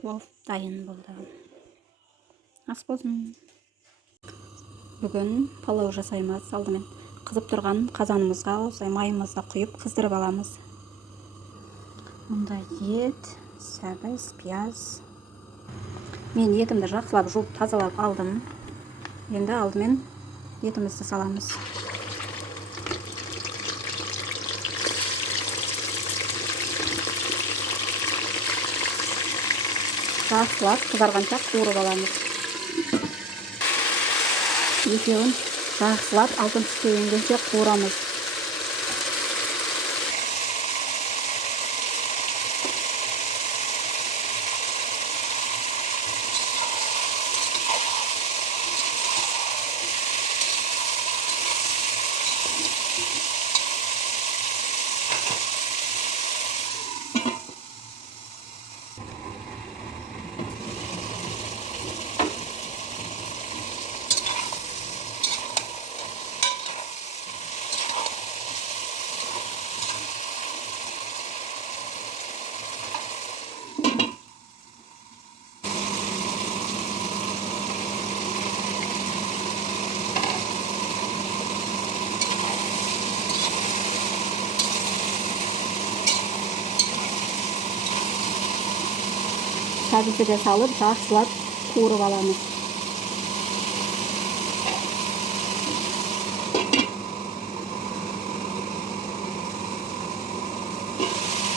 Плов дайын болды. Ас болсын. Бүгін палау жасаймыз. Алдымен қызып тұрған қазанымызға осылай майымызды құйып қыздырып аламыз. Мұнда ет, сәбіз, пияз. Мен етімді жақсылап жуып тазалап алдым. Енді алдымен етімізді саламыз. Жақсылап қызарғанша қуырып аламыз. Екеуін жақсылап алтын түске енгенше қуырамыз. Сәбізді де салып, жақсылап қуырып аламыз.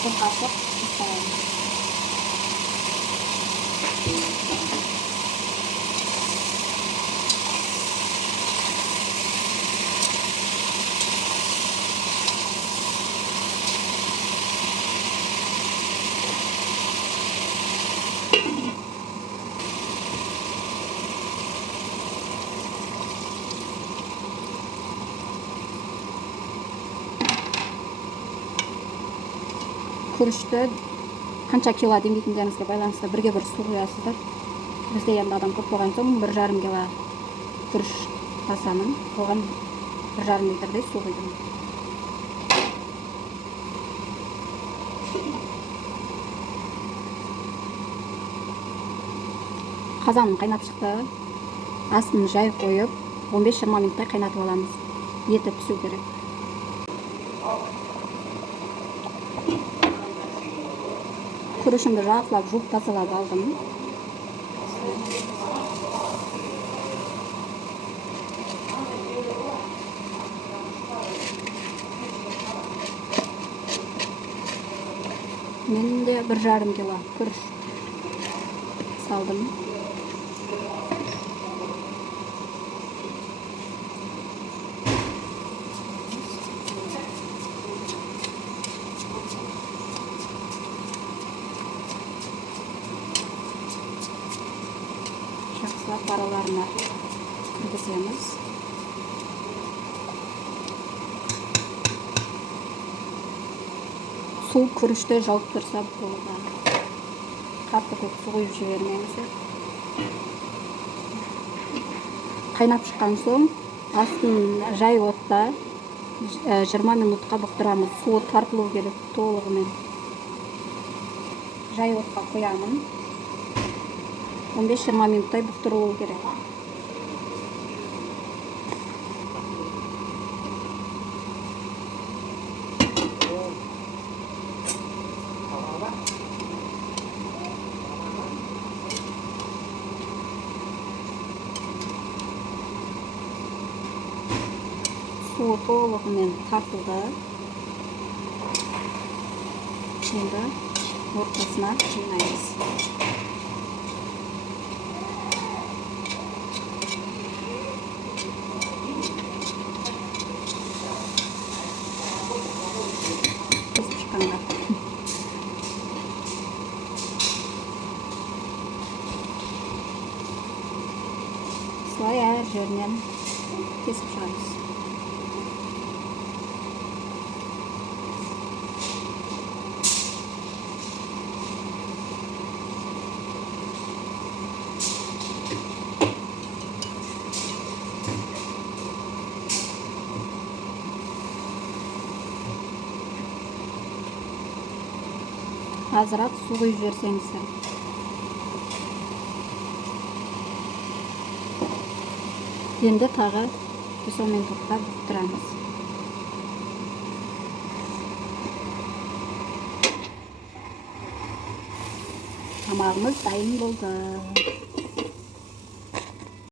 Бір қасық саламыз. Күрішті қанша кило демейтіндеріңізге байланысты бірге бір су құясыздар. Бізде енді адам көп болған соң 1,5 кило күріш басамын. Оған 1,5 литрдей су құйдым. Қазаным қайнап шықты. Астын жай қойып 15-20 минуттай қайнатып аламыз. Еті пісу керек. Күрішімді жақсылап жуып тазалап алдым. Мен де 1,5 кило күріш салдым. Жақсылап араларына кіргіземіз. Су күрішті жауып тұрса болды. Қатты көп су құйып жібермеңіздер. Қайнап шыққан соң астын жай отта 20 минутқа бұқтырамыз. Суы тартылу керек толығымен. Жай отқа қоямын. 15-20 минуттай бұқтырылу керек. Суы толығымен тартылды. Енді ортасына жинаймыз. Солай әр жерінен кесіп шығамыз. Азырақ су құйып жіберсеңіздер. Енді тағы 5-10 минутқа тұрамыз. Тамағымыз дайын болды.